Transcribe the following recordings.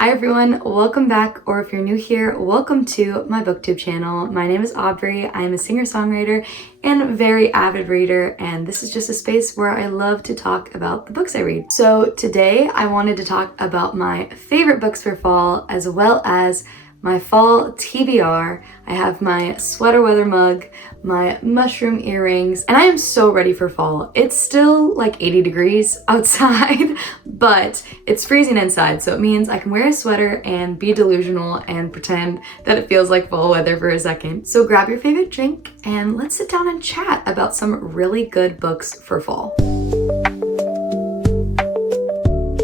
Hi everyone, welcome back, or if you're new here, welcome to my booktube channel. My name is Aubrey. I am a singer-songwriter and very avid reader, and this is just a space where I love to talk about the books I read. So today I wanted to talk about my favorite books for fall, as well as my fall TBR. I have my sweater weather mug, my mushroom earrings, and I am so ready for fall. It's still like 80 degrees outside, but it's freezing inside, so it means I can wear a sweater and be delusional and pretend that it feels like fall weather for a second. So grab your favorite drink and let's sit down and chat about some really good books for fall.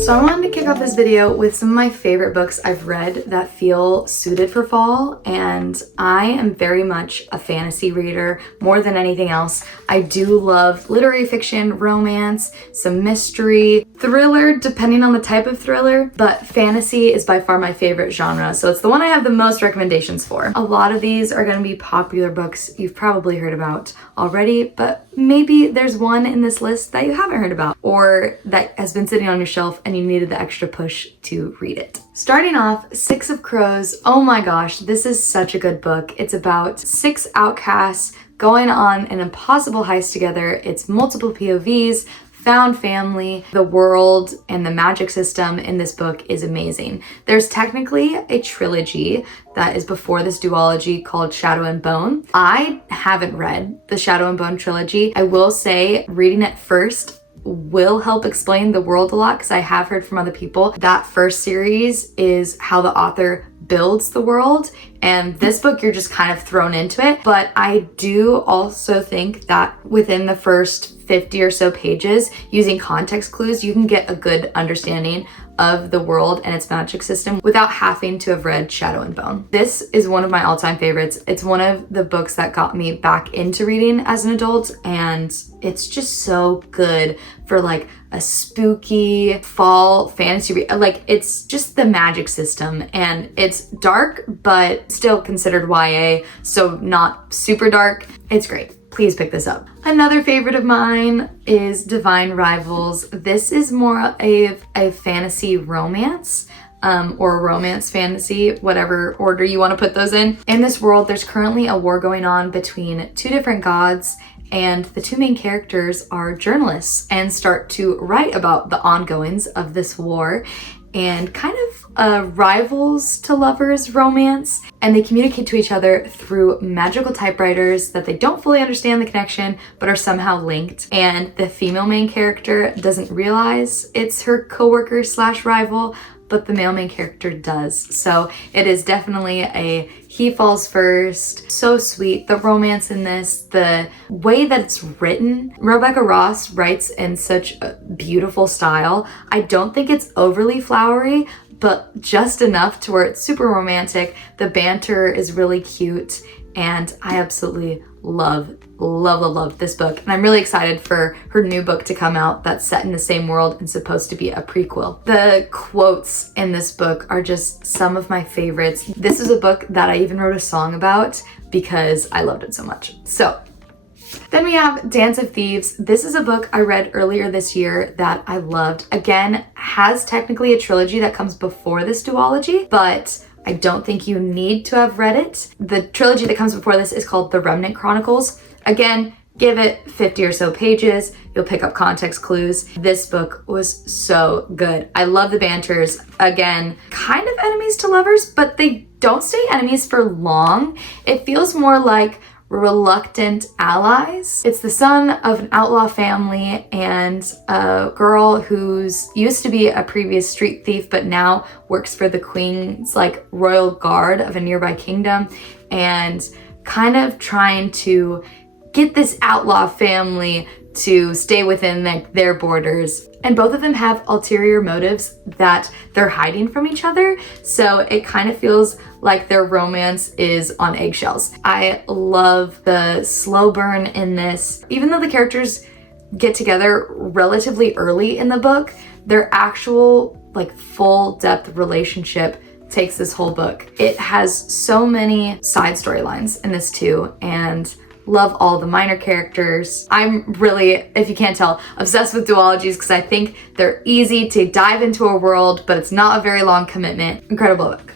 So I wanted to kick off this video with some of my favorite books I've read that feel suited for fall, and I am very much a fantasy reader more than anything else. I do love literary fiction, romance, some mystery, thriller, depending on the type of thriller, but fantasy is by far my favorite genre, so it's the one I have the most recommendations for. A lot of these are going to be popular books you've probably heard about already, but maybe there's one in this list that you haven't heard about, or that has been sitting on your shelf and you needed the extra push to read it. Starting off, Six of Crows. Oh my gosh, this is such a good book. It's about 6 outcasts going on an impossible heist together. It's multiple POVs, found family. The world and the magic system in this book is amazing. There's technically a trilogy that is before this duology called Shadow and Bone. I haven't read the Shadow and Bone trilogy. I will say reading it first will help explain the world a lot, because I have heard from other people that first series is how the author builds the world, and this book you're just kind of thrown into it. But I do also think that within the first 50 or so pages, using context clues, you can get a good understanding of the world and its magic system without having to have read Shadow and Bone. This is one of my all-time favorites. It's one of the books that got me back into reading as an adult, and it's just so good for like a spooky fall fantasy read. Like, it's just the magic system, and it's dark but still considered YA, so not super dark. It's great. Please pick this up. Another favorite of mine is Divine Rivals. This is more of a fantasy romance, or romance fantasy, whatever order you want to put those in. In this world, there's currently a war going on between 2 different gods, and the 2 main characters are journalists and start to write about the ongoings of this war, and kind of a rivals to lovers romance, and they communicate to each other through magical typewriters that they don't fully understand the connection but are somehow linked, and the female main character doesn't realize it's her coworker slash rival, but the male main character does. So it is definitely a he falls first. So sweet. The romance in this, the way that it's written. Rebecca Ross writes in such a beautiful style. I don't think it's overly flowery, but just enough to where it's super romantic. The banter is really cute, and I absolutely love this book, and I'm really excited for her new book to come out that's set in the same world and supposed to be a prequel. The quotes in this book are just some of my favorites. This is a book that I even wrote a song about because I loved it so much. So then we have Dance of Thieves. This is a book I read earlier this year that I loved. Again, has technically a trilogy that comes before this duology, but I don't think you need to have read it. The trilogy that comes before this is called The Remnant Chronicles. Again, give it 50 or so pages. You'll pick up context clues. This book was so good. I love the banters. Again, kind of enemies to lovers, but they don't stay enemies for long. It feels more like reluctant allies. It's the son of an outlaw family and a girl who's used to be a previous street thief but now works for the queen's like royal guard of a nearby kingdom, and kind of trying to get this outlaw family to stay within their borders. And both of them have ulterior motives that they're hiding from each other, so it kind of feels like their romance is on eggshells. I love the slow burn in this. Even though the characters get together relatively early in the book, their actual like full depth relationship takes this whole book. It has so many side storylines in this too, and love all the minor characters. I'm really, if you can't tell, obsessed with duologies because I think they're easy to dive into a world, but it's not a very long commitment. Incredible book.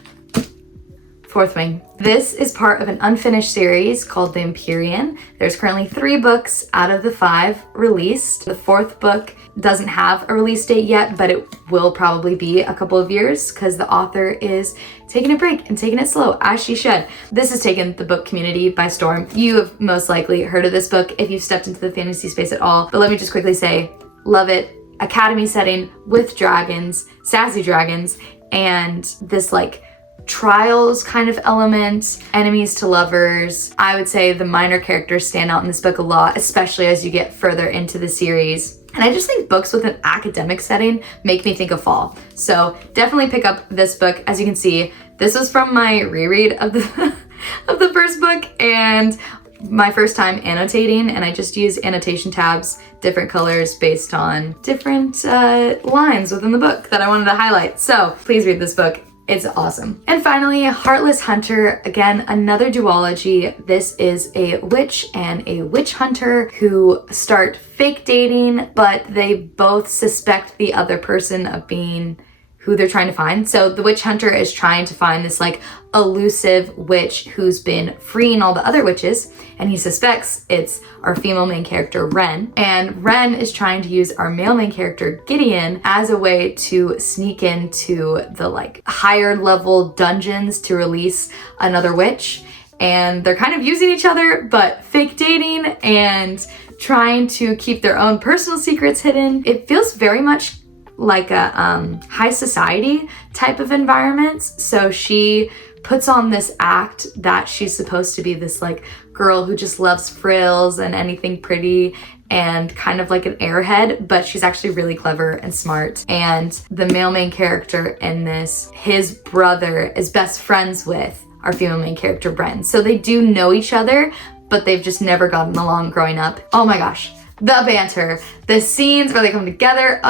Fourth Wing. This is part of an unfinished series called The Empyrean. There's currently 3 books out of the 5 released. The 4th book doesn't have a release date yet, but it will probably be a couple of years because the author is taking a break and taking it slow, as she should. This has taken the book community by storm. You have most likely heard of this book if you've stepped into the fantasy space at all, but let me just quickly say, love it. Academy setting with dragons, sassy dragons, and this like trials kind of element, enemies to lovers. I would say the minor characters stand out in this book a lot, especially as you get further into the series. And I just think books with an academic setting make me think of fall. So definitely pick up this book. As you can see, this was from my reread of the of the first book and my first time annotating, and I just use annotation tabs, different colors based on different lines within the book that I wanted to highlight. So please read this book. It's awesome. And finally, Heartless Hunter, again, another duology. This is a witch and a witch hunter who start fake dating, but they both suspect the other person of being who they're trying to find. So the witch hunter is trying to find this like elusive witch who's been freeing all the other witches, and he suspects it's our female main character, Ren. And Ren is trying to use our male main character, Gideon, as a way to sneak into the like higher level dungeons to release another witch. And they're kind of using each other, but fake dating and trying to keep their own personal secrets hidden. It feels very much like a high society type of environment. So she puts on this act that she's supposed to be this like girl who just loves frills and anything pretty and kind of like an airhead, but she's actually really clever and smart. And the male main character in this, his brother is best friends with our female main character, Bren. So they do know each other, but they've just never gotten along growing up. Oh my gosh, the banter, the scenes where they come together,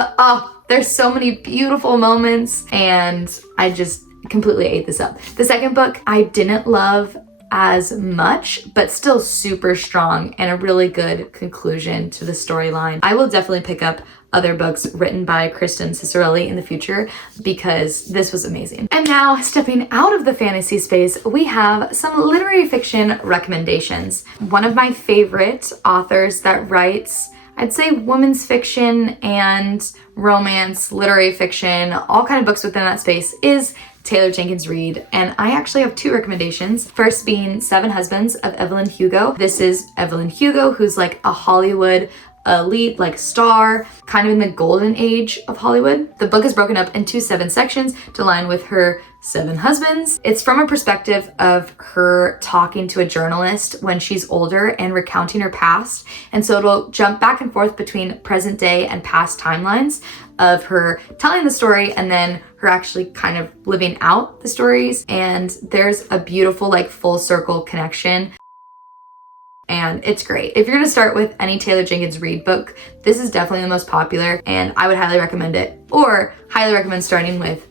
there's so many beautiful moments, and I just completely ate this up. The second book I didn't love as much, but still super strong and a really good conclusion to the storyline. I will definitely pick up other books written by Kristen Cicerelli in the future because this was amazing. And now, stepping out of the fantasy space, we have some literary fiction recommendations. One of my favorite authors that writes, I'd say, women's fiction and romance, literary fiction, all kind of books within that space is Taylor Jenkins Reid. And I actually have 2 recommendations. First being Seven Husbands of Evelyn Hugo. This is Evelyn Hugo, who's like a Hollywood elite like star, kind of in the golden age of Hollywood. The book is broken up into 7 sections to align with her 7 husbands. It's from a perspective of her talking to a journalist when she's older and recounting her past. And so it'll jump back and forth between present day and past timelines of her telling the story and then her actually kind of living out the stories. And there's a beautiful like full circle connection. And it's great. If you're gonna start with any Taylor Jenkins Reid book, this is definitely the most popular and I would highly recommend it, or highly recommend starting with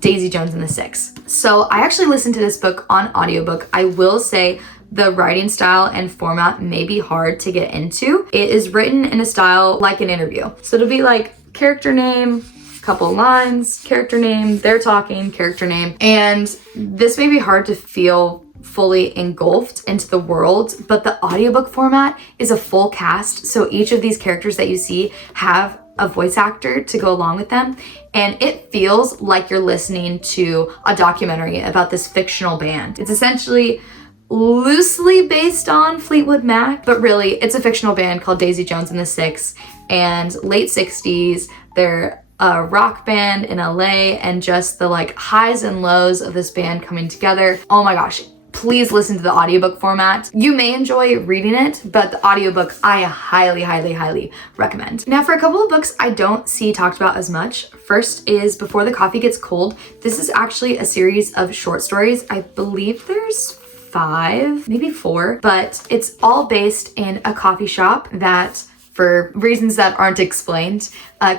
Daisy Jones and the Six. So I actually listened to this book on audiobook. I will say the writing style and format may be hard to get into. It is written in a style like an interview. So it'll be like character name, couple lines, character name, they're talking, character name. And this may be hard to feel fully engulfed into the world, but the audiobook format is a full cast. So each of these characters that you see have a voice actor to go along with them. And it feels like you're listening to a documentary about this fictional band. It's essentially loosely based on Fleetwood Mac, but really it's a fictional band called Daisy Jones and the Six. And late 60s, they're a rock band in LA, and just the like highs and lows of this band coming together. Oh my gosh. Please listen to the audiobook format. You may enjoy reading it, but the audiobook I highly, highly, highly recommend. Now for a couple of books I don't see talked about as much. First is Before the Coffee Gets Cold. This is actually a series of short stories. I believe there's 5, maybe 4, but it's all based in a coffee shop that for reasons that aren't explained,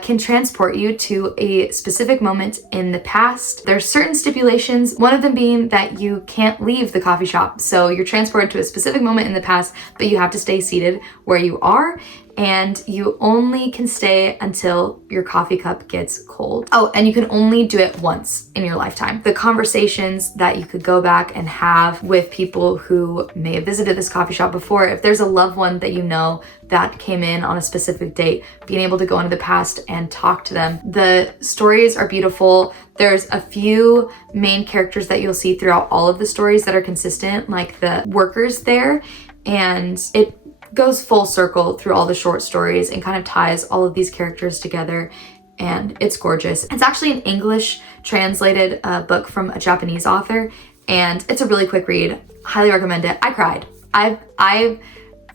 can transport you to a specific moment in the past. There's certain stipulations, one of them being that you can't leave the coffee shop. So you're transported to a specific moment in the past, but you have to stay seated where you are, and you only can stay until your coffee cup gets cold. Oh, and you can only do it once in your lifetime. The conversations that you could go back and have with people who may have visited this coffee shop before, if there's a loved one that you know that came in on a specific date, being able to go into the past and talk to them. The stories are beautiful. There's a few main characters that you'll see throughout all of the stories that are consistent, like the workers there, and it goes full circle through all the short stories and kind of ties all of these characters together, and it's gorgeous. It's actually an English translated book from a Japanese author, and it's a really quick read. Highly recommend it. I cried. I've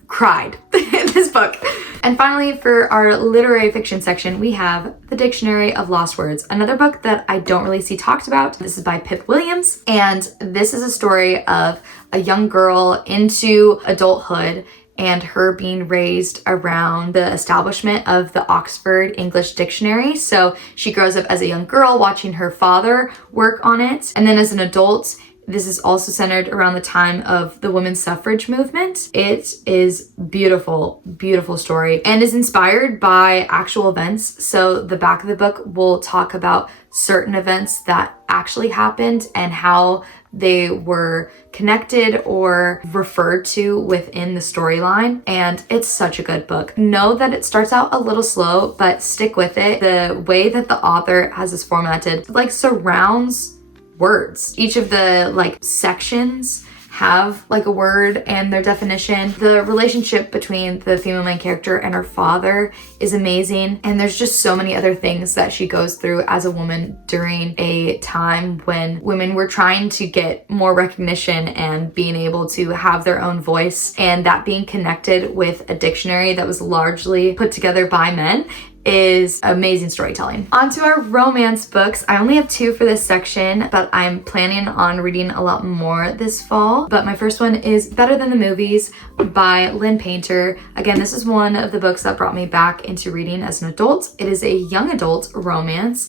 cried in this book. And finally, for our literary fiction section, we have The Dictionary of Lost Words, another book that I don't really see talked about. This is by Pip Williams, and this is a story of a young girl into adulthood and her being raised around the establishment of the Oxford English Dictionary. So she grows up as a young girl watching her father work on it. And then as an adult, this is also centered around the time of the women's suffrage movement. It is beautiful, beautiful story, and is inspired by actual events. So the back of the book will talk about certain events that actually happened and how they were connected or referred to within the storyline. And it's such a good book. Know that it starts out a little slow, but stick with it. The way that the author has this formatted, like, surrounds words. Each of the sections have like a word and their definition. The relationship between the female main character and her father is amazing, and there's just so many other things that she goes through as a woman during a time when women were trying to get more recognition and being able to have their own voice, and that being connected with a dictionary that was largely put together by men is amazing storytelling. On to our romance books. I only have 2 for this section, but I'm planning on reading a lot more this fall. But my first one is Better Than the Movies by Lynn Painter. Again, this is one of the books that brought me back into reading as an adult. It is a young adult romance.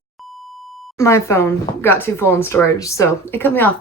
My phone got too full in storage, so it cut me off.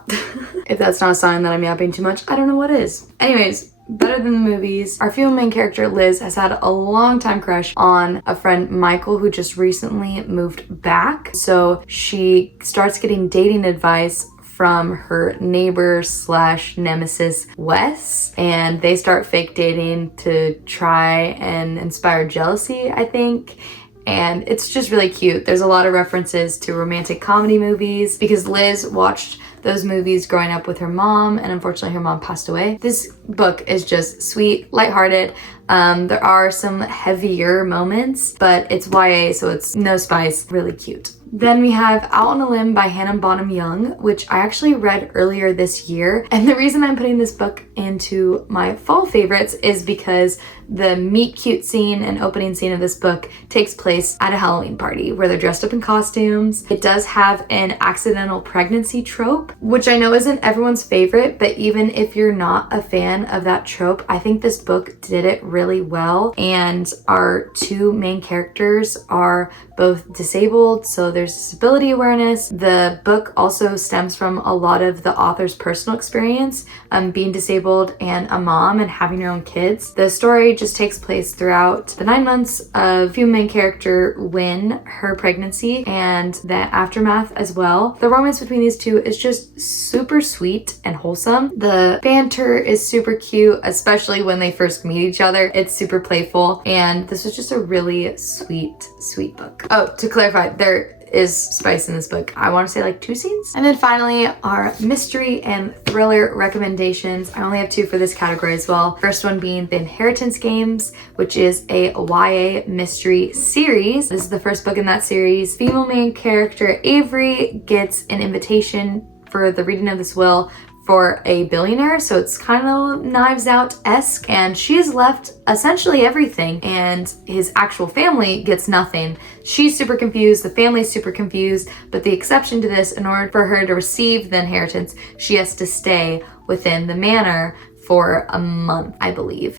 If that's not a sign that I'm yapping too much, I don't know what is. Anyways, Better Than the Movies. Our female main character, Liz, has had a long time crush on a friend, Michael, who just recently moved back. So she starts getting dating advice from her neighbor / nemesis, Wes, and they start fake dating to try and inspire jealousy, I think. And it's just really cute. There's a lot of references to romantic comedy movies because Liz watched those movies growing up with her mom, and unfortunately her mom passed away. This book is just sweet, lighthearted. There are some heavier moments, but it's YA, so it's no spice, really cute. Then we have Out on a Limb by Hannah Bonham Young, which I actually read earlier this year. And the reason I'm putting this book into my fall favorites is because the meet cute scene and opening scene of this book takes place at a Halloween party where they're dressed up in costumes. It does have an accidental pregnancy trope, which I know isn't everyone's favorite, but even if you're not a fan of that trope, I think this book did it really well. And our 2 main characters are both disabled, so there's disability awareness. The book also stems from a lot of the author's personal experience, being disabled and a mom and having her own kids. The story just takes place throughout the 9 months of female main character Win, her pregnancy, and the aftermath as well. The romance between these 2 is just super sweet and wholesome. The banter is super cute, especially when they first meet each other. It's super playful, and this was just a really sweet book. Oh, to clarify, there is spice in this book. I want to say like 2 scenes. And then finally, our mystery and thriller recommendations. I only have 2 for this category as well. First one being The Inheritance Games, which is a YA mystery series. This is the first book in that series. Female main character Avery gets an invitation for the reading of this will for a billionaire, so it's kind of Knives Out-esque, and she is left essentially everything, and his actual family gets nothing. She's super confused, the family's super confused, but the exception to this, in order for her to receive the inheritance, she has to stay within the manor for a month, I believe.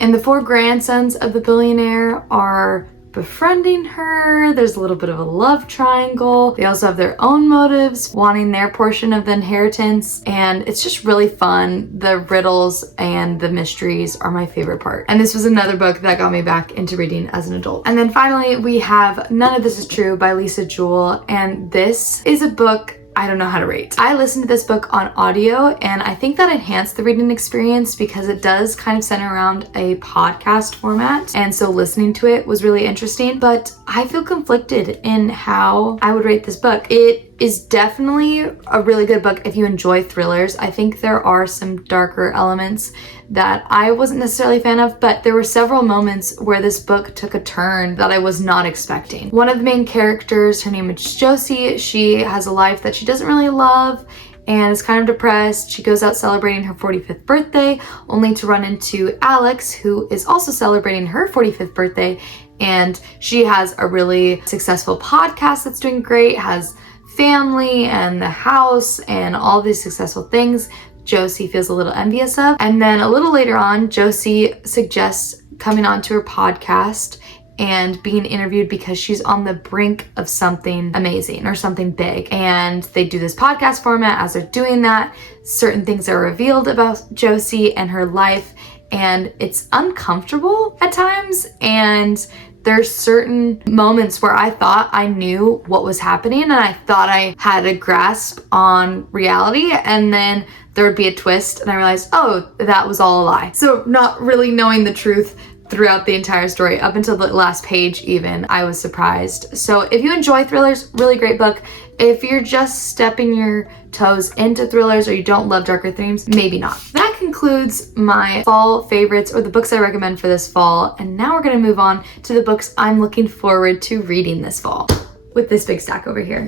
And the four grandsons of the billionaire are befriending her. There's a little bit of a love triangle. They also have their own motives, wanting their portion of the inheritance, and it's just really fun. The riddles and the mysteries are my favorite part. And this was another book that got me back into reading as an adult. And then finally, we have None of This Is True by Lisa Jewell, and this is a book I don't know how to rate. I listened to this book on audio, and I think that enhanced the reading experience because it does kind of center around a podcast format, and so listening to it was really interesting, but I feel conflicted in how I would rate this book. It is definitely a really good book if you enjoy thrillers. I think there are some darker elements that I wasn't necessarily a fan of, but there were several moments where this book took a turn that I was not expecting. One of the main characters, her name is Josie. She has a life that she doesn't really love and is kind of depressed. She goes out celebrating her 45th birthday, only to run into Alex, who is also celebrating her 45th birthday, and she has a really successful podcast that's doing great, has family and the house and all these successful things Josie feels a little envious of. And then a little later on, Josie suggests coming onto her podcast and being interviewed because she's on the brink of something amazing or something big. And they do this podcast format. As they're doing that, certain things are revealed about Josie and her life, and it's uncomfortable at times. And there's certain moments where I thought I knew what was happening and I thought I had a grasp on reality, and then there would be a twist and I realized, oh, that was all a lie. So not really knowing the truth throughout the entire story, up until the last page even, I was surprised. So if you enjoy thrillers, really great book. If you're just stepping your toes into thrillers or you don't love darker themes, maybe not. That concludes my fall favorites, or the books I recommend for this fall. And now we're gonna move on to the books I'm looking forward to reading this fall, with this big stack over here.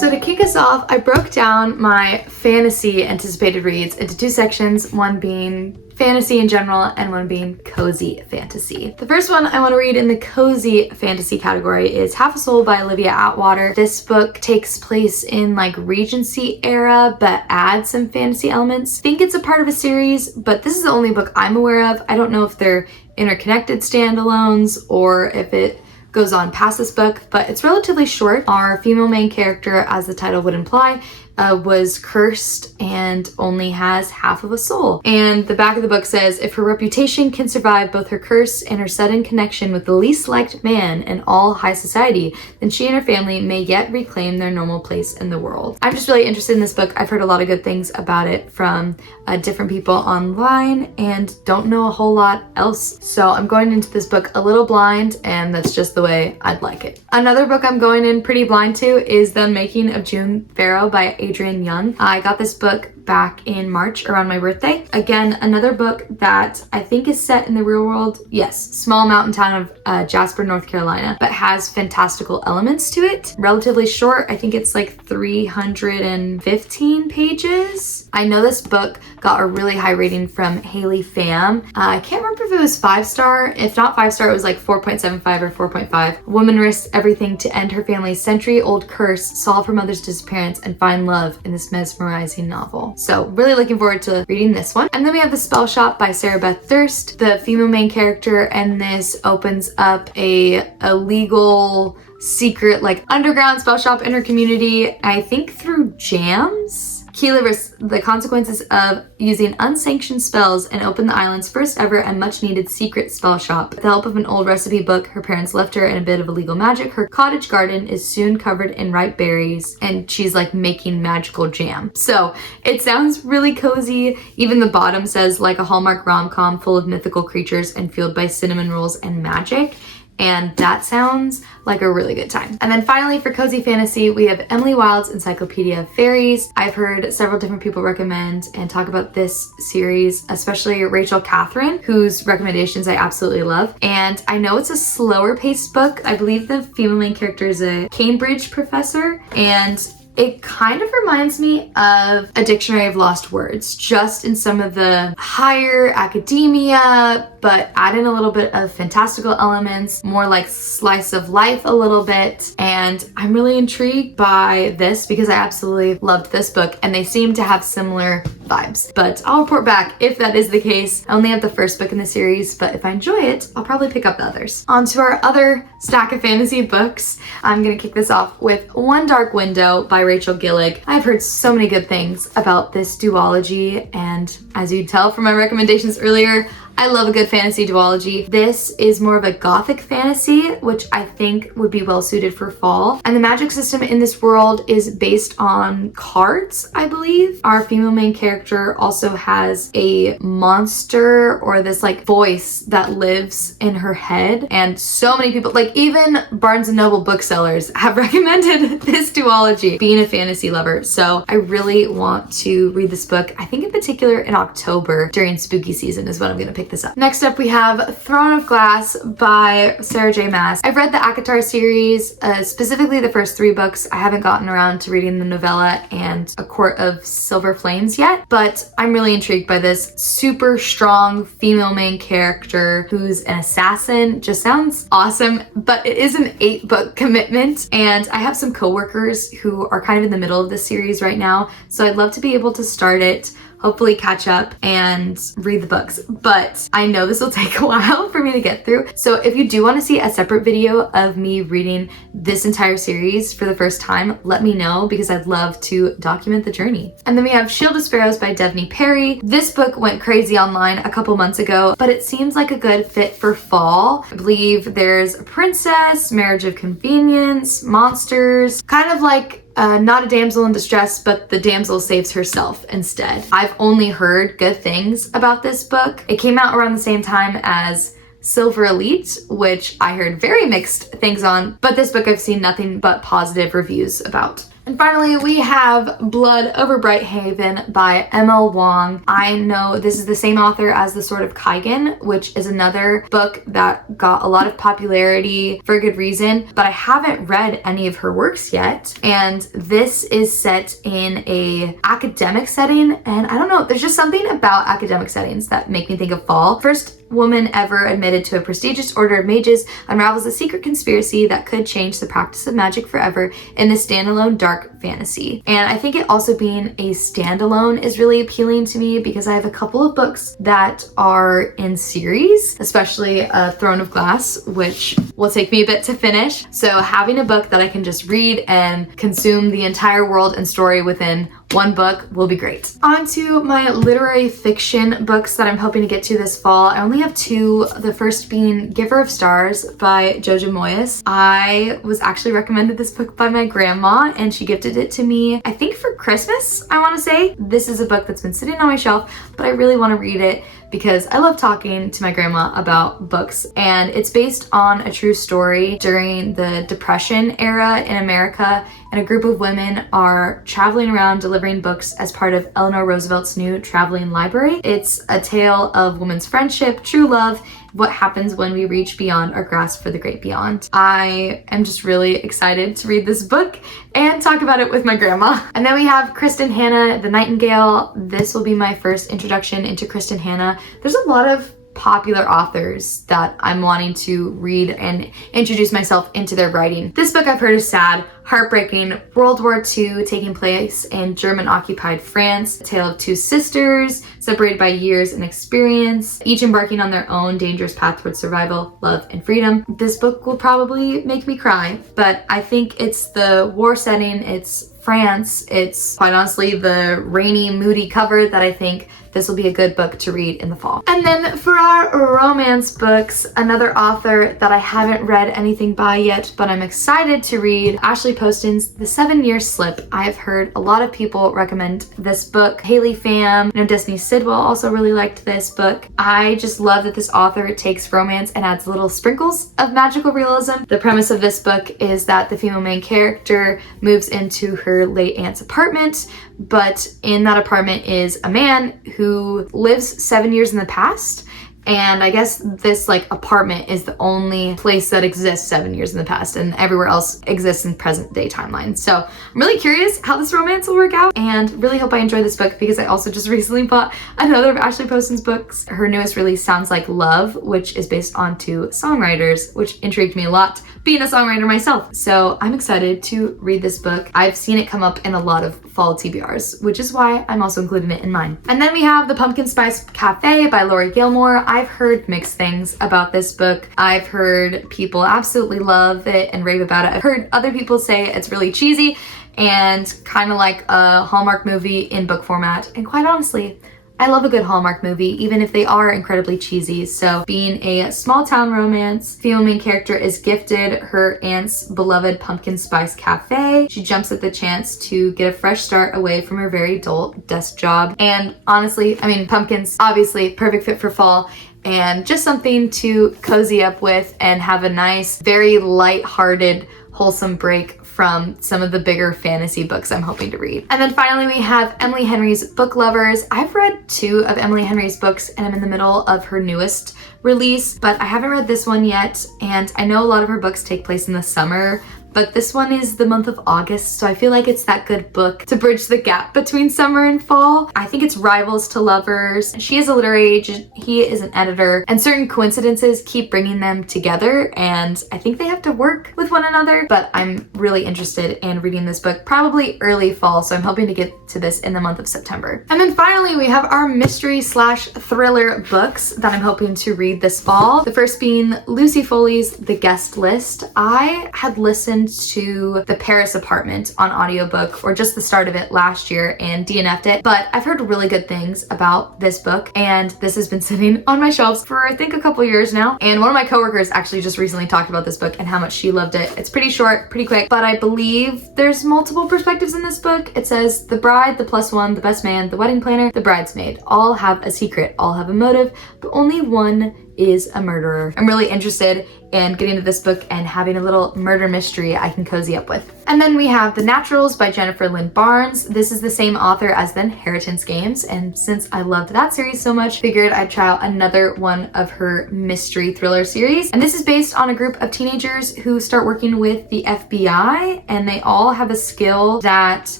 So to kick us off, I broke down my fantasy anticipated reads into two sections, one being fantasy in general and one being cozy fantasy. The first one I want to read in the cozy fantasy category is Half a Soul by Olivia Atwater. This book takes place in like Regency era, but adds some fantasy elements. I think it's a part of a series, but this is the only book I'm aware of. I don't know if they're interconnected standalones or if it goes on past this book, but it's relatively short. Our female main character, as the title would imply, was cursed and only has half of a soul. And the back of the book says, if her reputation can survive both her curse and her sudden connection with the least liked man in all high society, then she and her family may yet reclaim their normal place in the world. I'm just really interested in this book. I've heard a lot of good things about it from different people online and don't know a whole lot else. So I'm going into this book a little blind, and that's just the way I'd like it. Another book I'm going in pretty blind to is The Unmaking of June Farrow by Adrienne Young. I got this book back in March around my birthday. Again, another book that I think is set in the real world. Yes, small mountain town of Jasper, North Carolina, but has fantastical elements to it. Relatively short. I think it's like 315 pages. I know this book got a really high rating from Haley Pham. I can't remember if it was 5-star. If not 5-star, it was like 4.75 or 4.5. Woman risks everything to end her family's century-old curse, solve her mother's disappearance, and find love in this mesmerizing novel. So really looking forward to reading this one. And then we have The Spellshop by Sarah Beth Thirst. The female main character in this opens up a legal secret like underground spell shop in her community, I think through jams. Keela risks the consequences of using unsanctioned spells and open the island's first ever and much needed secret spell shop. With the help of an old recipe book her parents left her and a bit of illegal magic, her cottage garden is soon covered in ripe berries and she's like making magical jam. So it sounds really cozy. Even the bottom says like a Hallmark rom-com full of mythical creatures and fueled by cinnamon rolls and magic. And that sounds like a really good time. And then finally for cozy fantasy, we have Emily Wilde's Encyclopedia of Faeries. I've heard several different people recommend and talk about this series, especially Rachel Catherine, whose recommendations I absolutely love. And I know it's a slower paced book. I believe the female main character is a Cambridge professor, and it kind of reminds me of A Dictionary of Lost Words, just in some of the higher academia, but add in a little bit of fantastical elements, more like slice of life a little bit. And I'm really intrigued by this because I absolutely loved this book, and they seem to have similar vibes. But I'll report back if that is the case. I only have the first book in the series, but if I enjoy it, I'll probably pick up the others. On to our other stack of fantasy books. I'm gonna kick this off with One Dark Window by Rachel Gillig. I've heard so many good things about this duology, and as you tell from my recommendations earlier, I love a good fantasy duology. This is more of a gothic fantasy, which I think would be well suited for fall. And the magic system in this world is based on cards, I believe. Our female main character also has a monster or this like voice that lives in her head. And so many people, like even Barnes & Noble booksellers have recommended this duology, being a fantasy lover. So I really want to read this book. I think in particular in October during spooky season is when I'm gonna pick this up. Next up we have Throne of Glass by Sarah J Maas. I've read the ACOTAR series, specifically the first 3 books. I haven't gotten around to reading the novella and A Court of Silver Flames yet, but I'm really intrigued by this super strong female main character who's an assassin. Just sounds awesome, but it is an 8-book commitment, and I have some coworkers who are kind of in the middle of this series right now, so I'd love to be able to start it, hopefully catch up and read the books. But I know this will take a while for me to get through. So if you do want to see a separate video of me reading this entire series for the first time, let me know because I'd love to document the journey. And then we have Shield of Sparrows by Devney Perry. This book went crazy online a couple months ago, but it seems like a good fit for fall. I believe there's a princess, marriage of convenience, monsters, kind of like not a damsel in distress, but the damsel saves herself instead. I've only heard good things about this book. It came out around the same time as Silver Elite, which I heard very mixed things on, but this book I've seen nothing but positive reviews about. And finally, we have Blood Over Brighthaven by M.L. Wong. I know this is the same author as The Sword of Kaigen, which is another book that got a lot of popularity for a good reason, but I haven't read any of her works yet. And this is set in a academic setting, and I don't know, there's just something about academic settings that make me think of fall. First woman ever admitted to a prestigious order of mages unravels a secret conspiracy that could change the practice of magic forever in this standalone dark fantasy. And I think it also being a standalone is really appealing to me because I have a couple of books that are in series, especially Throne of Glass, which will take me a bit to finish. So having a book that I can just read and consume the entire world and story within one book will be great. On to my literary fiction books that I'm hoping to get to this fall. I only have 2, the first being Giver of Stars by Jojo Moyes. I was actually recommended this book by my grandma and she gifted it to me, I think for Christmas, I want to say. This is a book that's been sitting on my shelf, but I really want to read it because I love talking to my grandma about books, and it's based on a true story during the Depression era in America, and a group of women are traveling around delivering books as part of Eleanor Roosevelt's new traveling library. It's a tale of women's friendship, true love, what happens when we reach beyond our grasp for the great beyond. I am just really excited to read this book and talk about it with my grandma. And then we have Kristen Hanna, The Nightingale. This will be my first introduction into Kristen Hanna. There's a lot of popular authors that I'm wanting to read and introduce myself into their writing. This book I've heard is sad, heartbreaking, World War II taking place in German-occupied France, a tale of 2 sisters separated by years and experience, each embarking on their own dangerous path towards survival, love, and freedom. This book will probably make me cry, but I think it's the war setting, it's France, it's quite honestly the rainy, moody cover that I think this will be a good book to read in the fall. And then for our romance books, another author that I haven't read anything by yet, but I'm excited to read, Ashley Poston's The 7-Year Slip. I have heard a lot of people recommend this book. Haley Pham, Destiny Sidwell also really liked this book. I just love that this author takes romance and adds little sprinkles of magical realism. The premise of this book is that the female main character moves into her late aunt's apartment, but in that apartment is a man who lives 7 years in the past And I guess this like apartment is the only place that exists 7 years in the past, and everywhere else exists in present day timeline. So I'm really curious how this romance will work out, and really hope I enjoy this book because I also just recently bought another of Ashley Poston's books. Her newest release, Sounds Like Love, which is based on 2 songwriters, which intrigued me a lot, being a songwriter myself. So I'm excited to read this book. I've seen it come up in a lot of fall TBRs, which is why I'm also including it in mine. And then we have The Pumpkin Spice Cafe by Laurie Gilmore. I've heard mixed things about this book. I've heard people absolutely love it and rave about it. I've heard other people say it's really cheesy and kind of like a Hallmark movie in book format. And quite honestly, I love a good Hallmark movie, even if they are incredibly cheesy. So being a small town romance, female main character is gifted her aunt's beloved pumpkin spice cafe. She jumps at the chance to get a fresh start away from her very dull desk job. And honestly, I mean, pumpkins, obviously perfect fit for fall, and just something to cozy up with and have a nice, very light-hearted, wholesome break from some of the bigger fantasy books I'm hoping to read. And then finally we have Emily Henry's Book Lovers. I've read 2 of Emily Henry's books and I'm in the middle of her newest release, but I haven't read this one yet, and I know a lot of her books take place in the summer, but this one is the month of August, so I feel like it's that good book to bridge the gap between summer and fall. I think it's rivals to lovers. She is a literary agent, he is an editor, and certain coincidences keep bringing them together, and I think they have to work with one another, but I'm really interested in reading this book, probably early fall, so I'm hoping to get to this in the month of September. And then finally, we have our mystery/thriller books that I'm hoping to read this fall. The first being Lucy Foley's The Guest List. I had listened to The Paris Apartment on audiobook, or just the start of it last year, and DNF'd it, but I've heard really good things about this book, and this has been sitting on my shelves for I think a couple years now, and one of my coworkers actually just recently talked about this book and how much she loved it. It's pretty short, pretty quick, but I believe there's multiple perspectives in this book. It says the bride, the plus one, the best man, the wedding planner, the bridesmaid, all have a secret, all have a motive, but only one is a murderer. I'm really interested in getting into this book and having a little murder mystery I can cozy up with. And then we have The Naturals by Jennifer Lynn Barnes. This is the same author as the Inheritance Games, and since I loved that series so much, figured I'd try out another one of her mystery thriller series. And this is based on a group of teenagers who start working with the FBI, and they all have a skill that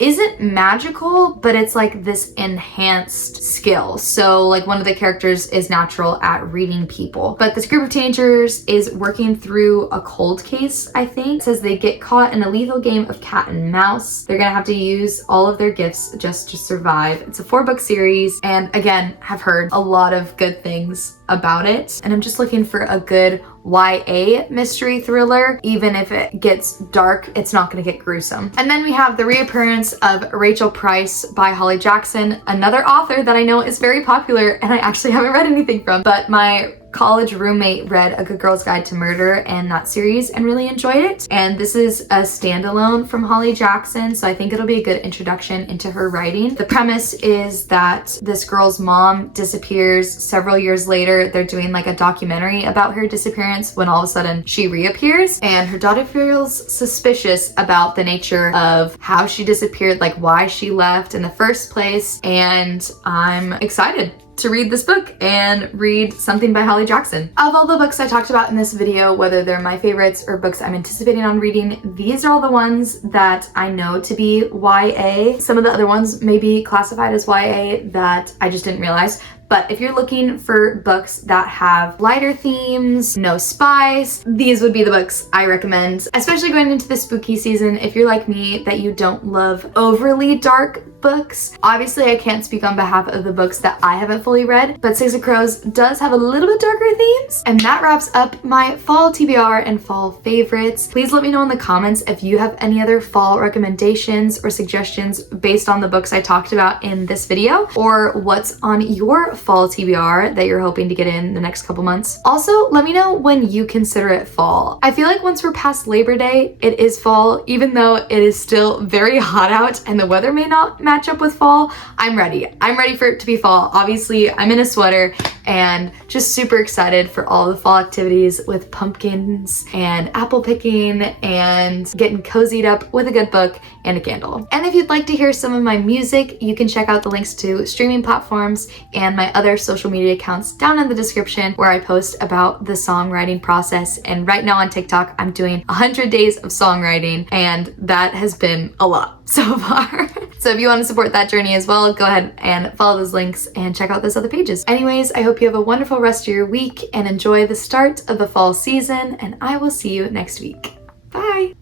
isn't magical, but it's like this enhanced skill. So like one of the characters is natural at reading people, but this group of teenagers is working through a cold case, I think. It says they get caught in a lethal game of cat and mouse. They're gonna have to use all of their gifts just to survive. It's a 4-book series, and again, have heard a lot of good things about it, and I'm just looking for a good YA mystery thriller. Even if it gets dark, it's not gonna get gruesome. And then we have The Reappearance of Rachel Price by Holly Jackson, another author that I know is very popular and I actually haven't read anything from, but my college roommate read A Good Girl's Guide to Murder and that series and really enjoyed it. And this is a standalone from Holly Jackson, so I think it'll be a good introduction into her writing. The premise is that this girl's mom disappears. Several years later, they're doing like a documentary about her disappearance when all of a sudden she reappears, and her daughter feels suspicious about the nature of how she disappeared, like why she left in the first place. And I'm excited to read this book and read something by Holly Jackson. Of all the books I talked about in this video, whether they're my favorites or books I'm anticipating on reading, these are all the ones that I know to be YA. Some of the other ones may be classified as YA that I just didn't realize. But if you're looking for books that have lighter themes, no spice, these would be the books I recommend, especially going into the spooky season. If you're like me, that you don't love overly dark books. Obviously, I can't speak on behalf of the books that I haven't fully read, but Six of Crows does have a little bit darker themes. And that wraps up my fall TBR and fall favorites. Please let me know in the comments if you have any other fall recommendations or suggestions based on the books I talked about in this video, or what's on your fall TBR that you're hoping to get in the next couple months. Also, let me know when you consider it fall. I feel like once we're past Labor Day, it is fall, even though it is still very hot out and the weather may not match up with fall. I'm ready. I'm ready for it to be fall. Obviously, I'm in a sweater and just super excited for all the fall activities with pumpkins and apple picking and getting cozied up with a good book and a candle. And if you'd like to hear some of my music, you can check out the links to streaming platforms and my other social media accounts down in the description, where I post about the songwriting process. And right now on TikTok, I'm doing 100 days of songwriting, and that has been a lot so far. So if you want to support that journey as well, go ahead and follow those links and check out those other pages. Anyways, I hope you have a wonderful rest of your week and enjoy the start of the fall season, and I will see you next week. Bye.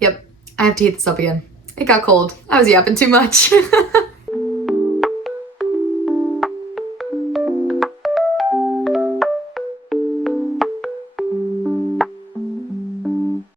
Yep, I have to heat this up again. It got cold. I was yapping too much.